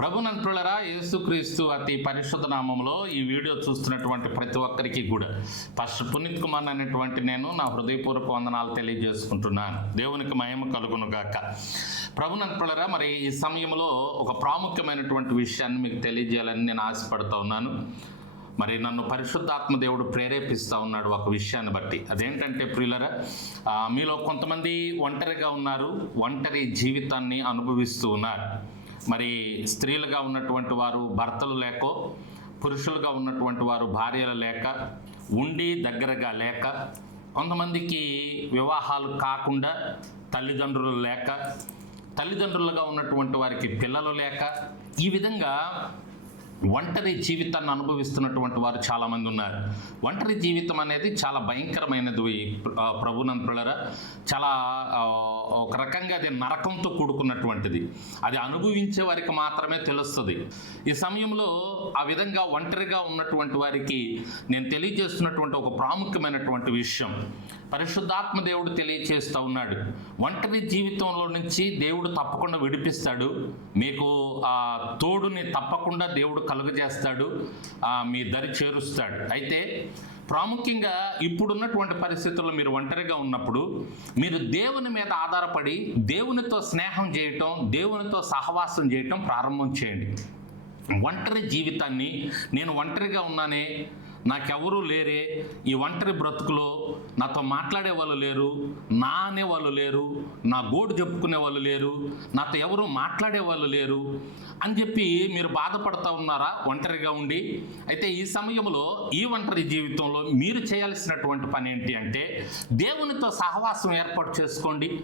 ప్రభునంతులరా యేసుక్రీస్తు అతి పరిశుద్ధ నామంలో ఈ వీడియో చూస్తున్నటువంటి ప్రతి ఒక్కరికి కూడా ఫస్ట్ పునీత్ కుమార్ అనేటువంటి నేను నా హృదయపూర్వక వందనాలు తెలియజేసుకుంటున్నాను. దేవునికి మహిమ కలుగును గాక. ప్రభునంతులరా మరి ఈ సమయంలో ఒక ప్రాముఖ్యమైనటువంటి విషయాన్ని మీకు తెలియజేయాలని నేను ఆశపడుతూ ఉన్నాను. మరి నన్ను పరిశుద్ధాత్మ దేవుడు ప్రేరేపిస్తూ ఉన్నాడు ఒక విషయాన్ని బట్టి. అదేంటంటే ప్రియులరా మీలో కొంతమంది ఒంటరిగా ఉన్నారు ఒంటరి జీవితాన్ని అనుభవిస్తూ ఉన్నారు. మరి స్త్రీలుగా ఉన్నటువంటి వారు భర్తలు లేకో పురుషులుగా ఉన్నటువంటి వారు భార్యలు లేక ఉండి దగ్గరగా లేక కొంతమందికి వివాహాలు కాకుండా తల్లిదండ్రులు లేక తల్లిదండ్రులుగా ఉన్నటువంటి వారికి పిల్లలు లేక ఈ విధంగా ఒంటరి జీవితాన్ని అనుభవిస్తున్నటువంటి వారు చాలామంది ఉన్నారు. ఒంటరి జీవితం అనేది చాలా భయంకరమైనది ప్రభునంతులరా చాలా ఒక రకంగా అది నరకంతో కూడుకున్నటువంటిది. అది అనుభవించే వారికి మాత్రమే తెలుస్తుంది. ఈ సమయంలో ఆ విధంగా ఒంటరిగా ఉన్నటువంటి వారికి నేను తెలియజేస్తున్నటువంటి ఒక ప్రాముఖ్యమైనటువంటి విషయం. పరిశుద్ధాత్మ దేవుడు తెలియచేస్తూ ఉన్నాడు. ఒంటరి జీవితంలో నుంచి దేవుడు తప్పకుండా విడిపిస్తాడు. మీకు ఆ తోడుని తప్పకుండా దేవుడు కలుగజేస్తాడు మీ దరి చేరుస్తాడు. అయితే ప్రాముఖ్యంగా ఇప్పుడున్నటువంటి పరిస్థితుల్లో మీరు ఒంటరిగా ఉన్నప్పుడు మీరు దేవుని మీద ఆధారపడి దేవునితో స్నేహం చేయటం దేవునితో సహవాసం చేయటం ప్రారంభం చేయండి. ఒంటరి జీవితాన్ని నేను ఒంటరిగా ఉన్నానే నాకెవరూ లేరే ఈ ఒంటరి బ్రతుకులో నాతో మాట్లాడే వాళ్ళు లేరు నా అనే వాళ్ళు లేరు నా గోడు చెప్పుకునే వాళ్ళు లేరు నాతో ఎవరు మాట్లాడే వాళ్ళు లేరు అని చెప్పి మీరు బాధపడతా ఉన్నారా? ఒంటరిగా ఉండి? అయితే ఈ సమయంలో ఈ ఒంటరి జీవితంలో మీరు చేయాల్సినటువంటి పని ఏంటి అంటే దేవునితో సహవాసం ఏర్పాటు చేసుకోండి.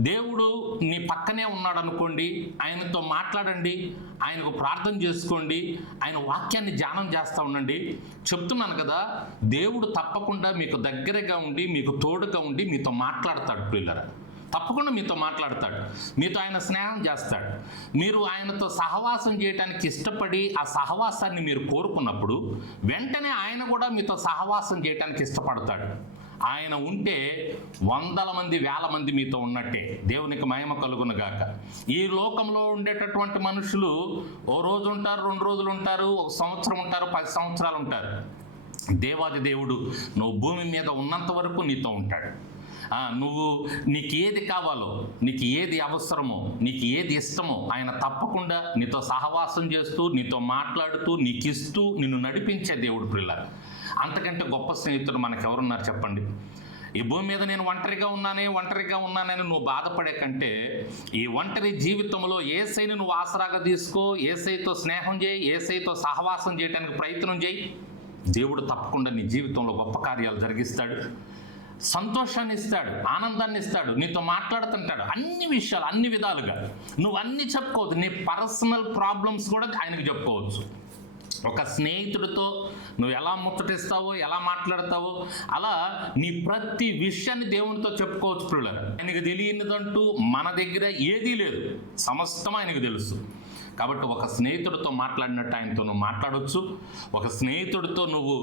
దేవుడు నీ పక్కనే ఉన్నాడు అనుకోండి ఆయనతో మాట్లాడండి ఆయనకు ప్రార్థన చేసుకోండి ఆయన వాక్యాన్ని ధ్యానం చేస్తూ ఉండండి. చెప్తున్నాను కదా దేవుడు తప్పకుండా మీకు దగ్గరగా ఉండి మీకు తోడుగా ఉండి మీతో మాట్లాడతాడు పిల్లరా తప్పకుండా మీతో మాట్లాడతాడు. మీతో ఆయన స్నేహం చేస్తాడు. మీరు ఆయనతో సహవాసం చేయడానికి ఇష్టపడి ఆ సహవాసాన్ని మీరు కోరుకున్నప్పుడు వెంటనే ఆయన కూడా మీతో సహవాసం చేయడానికి ఇష్టపడతాడు. ఆయన ఉంటే వందల మంది వేల మంది మీతో ఉన్నట్టే. దేవునికి మహిమ కలుగునగాక ఈ లోకంలో ఉండేటటువంటి మనుషులు ఓ రోజు ఉంటారు రెండు రోజులు ఉంటారు ఒక సంవత్సరం ఉంటారు పది సంవత్సరాలు ఉంటారు. దేవాది దేవుడు నువ్వు భూమి మీద ఉన్నంత వరకు నీతో ఉంటాడు. నువ్వు నీకు ఏది కావాలో నీకు ఏది అవసరమో నీకు ఏది ఇష్టమో ఆయన తప్పకుండా నీతో సహవాసం చేస్తూ నీతో మాట్లాడుతూ నీకు ఇస్తూ నిన్ను నడిపించే దేవుడు పిల్ల అంతకంటే గొప్ప స్నేహితుడు మనకు ఎవరున్నారు చెప్పండి? ఈ భూమి మీద నేను ఒంటరిగా ఉన్నానే ఒంటరిగా ఉన్నానని నువ్వు బాధపడే కంటే ఈ ఒంటరి జీవితంలో ఏసైని నువ్వు ఆసరాగా తీసుకో ఏసైతో స్నేహం చేయి ఏసైతో సహవాసం చేయడానికి ప్రయత్నం చేయి. దేవుడు తప్పకుండా నీ జీవితంలో గొప్ప కార్యాలు జరిగిస్తాడు. సంతోషాన్ని ఇస్తాడు ఆనందాన్ని ఇస్తాడు నీతో మాట్లాడుతుంటాడు అన్ని విషయాలు అన్ని విధాలుగా. నువ్వు అన్ని చెప్పుకోవచ్చు నీ పర్సనల్ ప్రాబ్లమ్స్ కూడా ఆయనకు చెప్పుకోవచ్చు. ఒక స్నేహితుడితో నువ్వు ఎలా ముచ్చటిస్తావో ఎలా మాట్లాడతావో అలా నీ ప్రతి విషయాన్ని దేవునితో చెప్పుకోవచ్చు పిల్లలు ఆయనకు తెలియనిదంటూ మన దగ్గర ఏదీ లేదు. సమస్తం ఆయనకు తెలుసు. కాబట్టి ఒక స్నేహితుడితో మాట్లాడినట్టు ఆయనతో నువ్వు మాట్లాడవచ్చు ఒక స్నేహితుడితో నువ్వు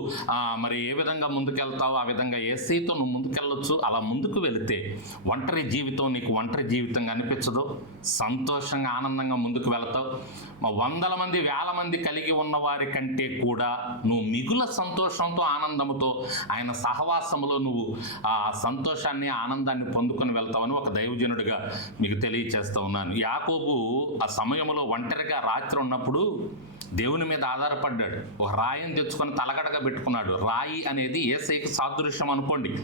మరి ఏ విధంగా ముందుకెళ్తావో ఆ విధంగా ఏసీతో నువ్వు ముందుకెళ్ళొచ్చు. అలా ముందుకు వెళితే ఒంటరి జీవితం నీకు ఒంటరి జీవితంగా అనిపించదు. సంతోషంగా ఆనందంగా ముందుకు వెళతావు. వందల మంది వేల మంది కలిగి ఉన్న వారి కంటే కూడా నువ్వు మిగుల సంతోషంతో ఆనందంతో ఆయన సహవాసములో నువ్వు ఆ సంతోషాన్ని ఆనందాన్ని పొందుకొని వెళ్తావని ఒక దైవజనుడిగా మీకు తెలియచేస్తూ ఉన్నాను. యాకోబు ఆ సమయంలో ఒంటరి ఒంటరిగా రాత్రి ఉన్నప్పుడు దేవుని మీద ఆధారపడ్డాడు. ఒక రాయిని తెచ్చుకొని తలగడగా పెట్టుకున్నాడు. రాయి అనేది ఏసైకి సాదృశ్యం అనుకోండి.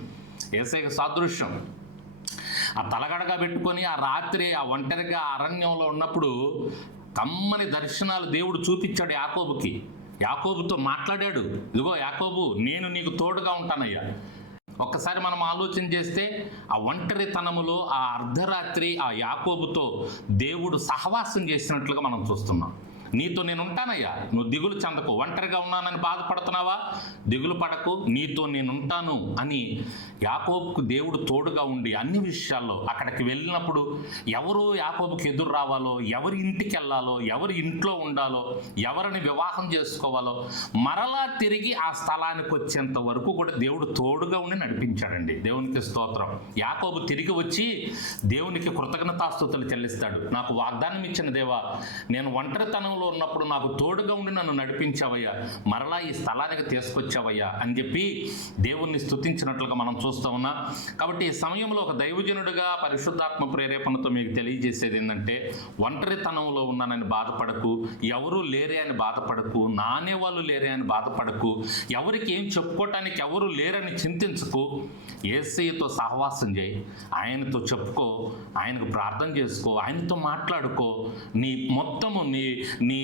ఏసైకి సాదృశ్యం. ఆ తలగడగా పెట్టుకొని ఆ రాత్రి ఆ ఒంటరిగా అరణ్యంలో ఉన్నప్పుడు కమ్మని దర్శనాలు దేవుడు చూపించాడు యాకోబుకి. యాకోబుతో మాట్లాడాడు. ఇదిగో యాకోబు నేను నీకు తోడుగా ఉంటానయ్యా. ఒక్కసారి మనం ఆలోచన చేస్తే ఆ ఒంటరితనములో ఆ అర్ధరాత్రి ఆ యాకోబుతో దేవుడు సహవాసం చేసినట్లుగా మనం చూస్తున్నాం. నీతో నేను ఉంటానయ్యా నువ్వు దిగులు చెందకు ఒంటరిగా ఉన్నానని బాధపడుతున్నావా? దిగులు పడకు నీతో నేను ఉంటాను అని యాకోబుకు దేవుడు తోడుగా ఉండి అన్ని విషయాల్లో అక్కడికి వెళ్ళినప్పుడు ఎవరు యాకోబుకి ఎదురు రావాలో ఎవరి ఇంటికి వెళ్ళాలో ఎవరి ఇంట్లో ఉండాలో ఎవరిని వివాహం చేసుకోవాలో మరలా తిరిగి ఆ స్థలానికి వచ్చేంత వరకు కూడా దేవుడు తోడుగా ఉండి నడిపించాడండి. దేవునికి స్తోత్రం. యాకోబు తిరిగి వచ్చి దేవునికి కృతజ్ఞతాస్తుతులు చెల్లిస్తాడు. నాకు వాగ్దానం ఇచ్చిన దేవా నేను ఒంటరితనంలో ఒంటరితనంలో ఉన్నప్పుడు నాకు తోడుగా ఉండి నన్ను నడిపించావయ్యా. మరలా ఈ స్థలానికి తీసుకొచ్చావయ్యా అని చెప్పి దేవుణ్ణి స్తుతించినట్లుగా మనం చూస్తూ ఉన్నాం. కాబట్టి ఈ సమయంలో ఒక దైవజనుడిగా పరిశుద్ధాత్మ ప్రేరేపణతో మీకు తెలియజేసేది ఏంటంటే ఒంటరితనంలో ఉన్నానని బాధపడకు ఎవరూ లేరే అని బాధపడకు నానే వాళ్ళు లేరే అని బాధపడకు ఎవరికి ఏం చెప్పుకోవటానికి ఎవరు లేరని చింతించకు. ఏసయ్యతో సహవాసం చేయి ఆయనతో చెప్పుకో ఆయనకు ప్రార్థన చేసుకో ఆయనతో మాట్లాడుకో నీ మొత్తము నీ నీ నీ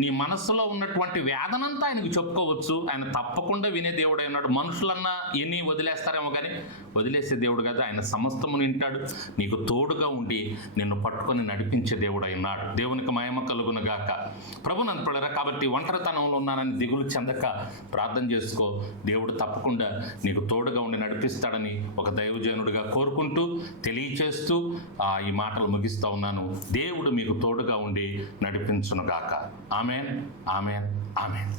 నీ మనస్సులో ఉన్నటువంటి వేదనంతా ఆయనకు చెప్పుకోవచ్చు. ఆయన తప్పకుండా వినే దేవుడు అన్నాడు మనుషులన్నా ఎన్ని వదిలేస్తారేమో కానీ వదిలేసే దేవుడు కదా. ఆయన సమస్తము వింటాడు నీకు తోడుగా ఉండి నిన్ను పట్టుకొని నడిపించే దేవుడు అయినాడు దేవునికి మయమ కలుగును గాక. ప్రభు నన్ను పిల్లరా కాబట్టి ఒంటరితనంలో ఉన్నానని దిగులు చెందక ప్రార్థన చేసుకో. దేవుడు తప్పకుండా నీకు తోడుగా ఉండి నడిపిస్తాడని ఒక దైవజనుడిగా కోరుకుంటూ తెలియచేస్తూ ఈ మాటలు ముగిస్తూ ఉన్నాను. దేవుడు మీకు తోడుగా ఉండి నడిపి గాక ఆమెన్ ఆమెన్ ఆమెన్.